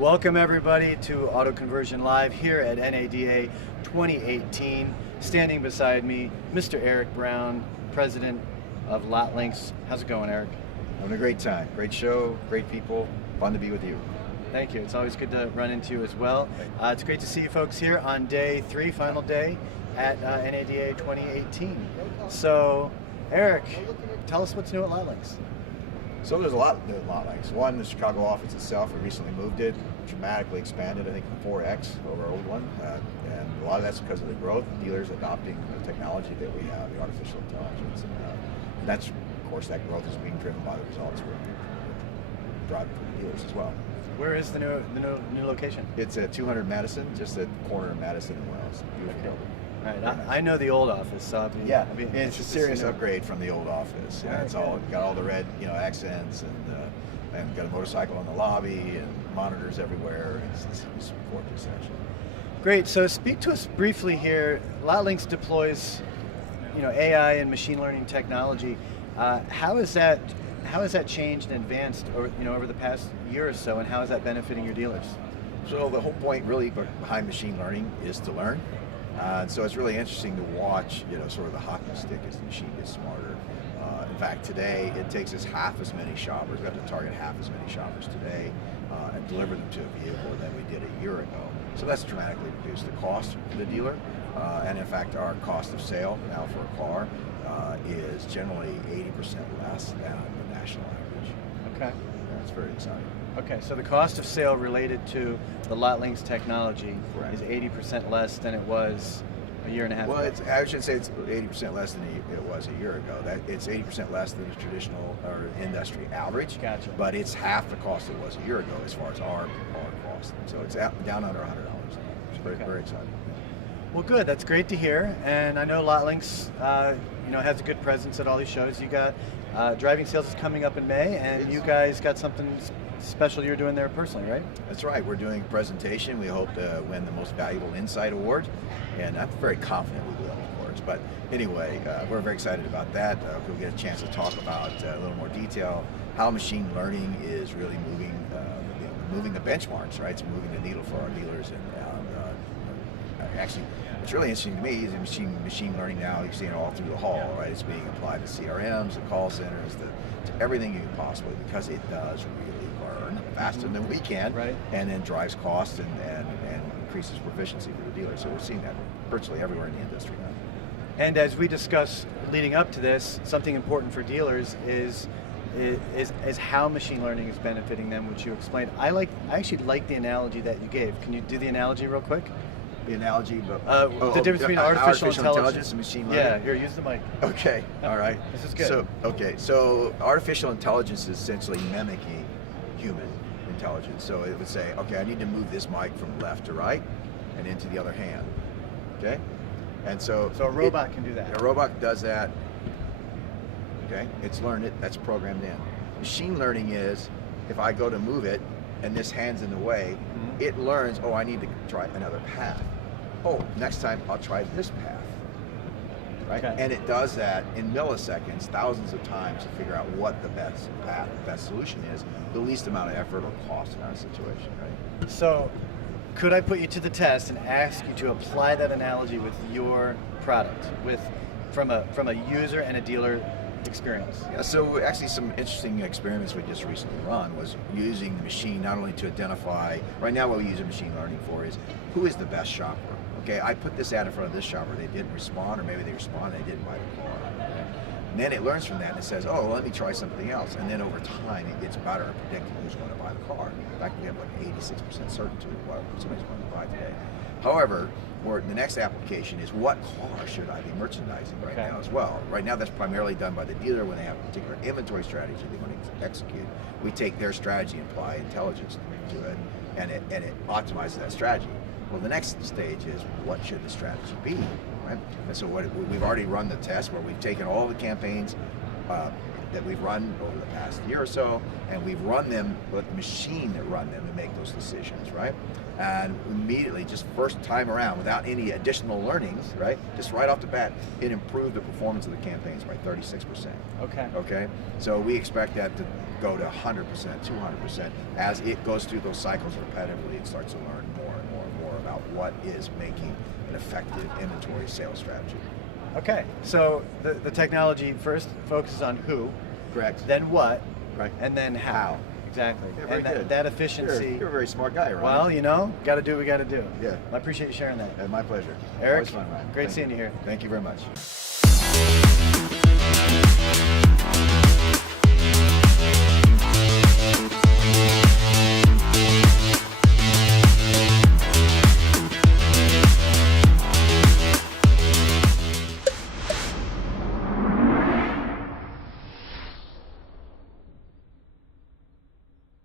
Welcome everybody to AutoConversion Live here at NADA 2018. Standing beside me, Mr. Eric Brown, President of LotLinx. How's it going, Eric? Having a great time. Great show, great people, fun to be with you. Thank you. It's always good to run into you as well. It's great to see you folks here on day 3, final day at NADA 2018. So, Eric, tell us what's new at LotLinx. So there's a lot new at LotLinx. One, the Chicago office itself, we recently moved it, dramatically expanded, I think 4x over our old one. And a lot of that's because of the growth, dealers adopting the technology that we have, the artificial intelligence. And that's, of course, that growth is being driven by the results we're driving for the dealers as well. Where is the new location? It's at 200 Madison, just at the corner of Madison and Wells. Beautiful building. All right, I know the old office, so it's a serious upgrade from the old office. Yeah, it's all got all the red, accents, and got a motorcycle in the lobby and monitors everywhere. It's gorgeous, actually. Great. So speak to us briefly here. LotLinx deploys, AI and machine learning technology. How has that changed and advanced over the past year or so, and how is that benefiting your dealers? So the whole point really behind machine learning is to learn. So it's really interesting to watch, sort of the hockey stick as the machine gets smarter. In fact, today it takes us half as many shoppers. We have to target half as many shoppers today and deliver them to a vehicle than we did a year ago. So that's dramatically reduced the cost for the dealer. And in fact, our cost of sale now for a car is generally 80% less than the national average. Okay. That's very exciting. Okay, so the cost of sale related to the LotLinx technology is 80% less than it was a year and a half ago. I should say it's 80% less than it was a year ago. It's 80% less than the traditional or industry average. Gotcha. But it's half the cost it was a year ago as far as our cost. So it's down under $100. It's very exciting. Well, good. That's great to hear. And I know LotLinx, has a good presence at all these shows. You got driving sales is coming up in May, and you guys got something special you're doing there personally, right? That's right. We're doing a presentation. We hope to win the Most Valuable Insight Award, and I'm very confident we will, of course. But anyway, we're very excited about that. We'll get a chance to talk about a little more detail how machine learning is really moving the benchmarks, right? It's moving the needle for our dealers, and actually, what's really interesting to me is machine learning now. You're seeing it all through the hall, right? It's being applied to CRMs, the call centers, to everything you can possibly, because it does really learn faster than we can, right? And then drives cost and increases proficiency for the dealer. So we're seeing that virtually everywhere in the industry now. And as we discuss leading up to this, something important for dealers is how machine learning is benefiting them, which you explained. I actually like the analogy that you gave. Can you do the analogy real quick? The analogy, the difference between artificial intelligence and machine learning. Yeah, here, use the mic. Okay, all right. This is good. So artificial intelligence is essentially mimicking human intelligence. So it would say, okay, I need to move this mic from left to right and into the other hand. Okay, and so a robot can do that. A robot does that. Okay, it's learned it. That's programmed in. Machine learning is, if I go to move it and this hand's in the way, it learns, oh, I need to try another path. Oh, next time I'll try this path, right? Okay. And it does that in milliseconds, thousands of times, to figure out what the best path, the best solution is, the least amount of effort or cost in our situation, right? So, could I put you to the test and ask you to apply that analogy with your product, from a user and a dealer experience? Yeah, so actually some interesting experiments we just recently run was using the machine not only to identify, right now what we use machine learning for is, who is the best shopper? Okay, I put this ad in front of this shopper, they didn't respond, or maybe they responded, they didn't buy the car. Okay? And then it learns from that and it says, oh, well, let me try something else. And then over time it gets better at predicting who's going to buy the car. In fact, we have like 86% certainty of what somebody's going to buy today. However, the next application is, what car should I be merchandising right now as well? Right now that's primarily done by the dealer when they have a particular inventory strategy they want to execute. We take their strategy and apply intelligence to it, and it optimizes that strategy. Well, the next stage is, what should the strategy be, right? And so we've already run the test where we've taken all the campaigns, that we've run over the past year or so, and we've run them with the machine that run them to make those decisions, right? And immediately, just first time around, without any additional learnings, right? Just right off the bat, it improved the performance of the campaigns by 36%. Okay. Okay? So we expect that to go to 100%, 200%. As it goes through those cycles repetitively, it starts to learn more and more and more about what is making an effective inventory sales strategy. Okay, so the technology first focuses on who, Correct. then what, Right. and then how. Exactly. Yeah, very and that, good. that efficiency. You're a very smart guy, right? Well, you know, got to do what we got to do. Yeah. I appreciate you sharing that. My pleasure. Eric, Always fun, Ryan. great Thank seeing you here. Thank you very much.